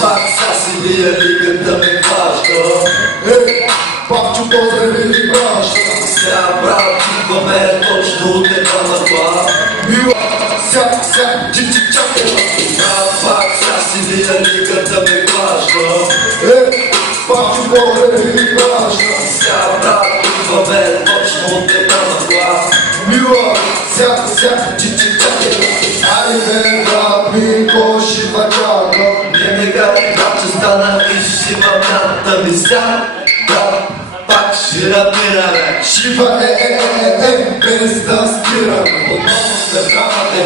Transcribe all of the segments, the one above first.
Пак са си вие лигата ме хваща. Папчо, поздрави ви праща. Сега брат, идваме точно от една на това. Мила, сяк, чик-чик-чак. Пак са си вие лигата ме хваща. Папчо, поздрави ви праща. Сега брат, идваме точно от една на това. Мила, сяк, чик-чик-чак. Айде, брат ми, коши вачака. Не ме гали, брат, че стана и ще имам ната ми сега. Брат, пак ще рапираме. Шива, без да спираме. Отново сме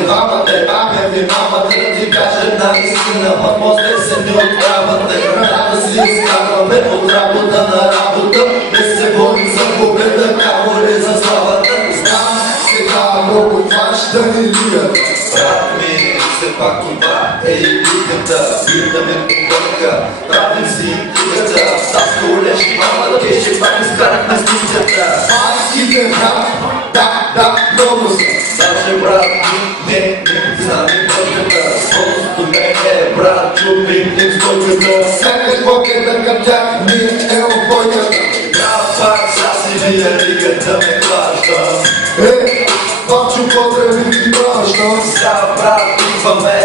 двамате, ви мамата да ти каже една истина, па после се не отправате. Храна да си изкарваме от работа на работа, без се борим за победа, камо ли за славата. Знам, сега много тваш да ни лият. Брат ми, все пак това е и лигата, виждаме побърка, правим си интригата. Саско улеши мама, кеше пак изкарахме стиската. Майските брат, да, много са. Даже брат ми, не знаме бърката. Скоростто мене, брат, чупим им стойката. Сякаш бокета към тях ми е обойката. Брат, пак са си вие лигата ме хваща. Папчо, поздрави ви праща. Сега брат, идваме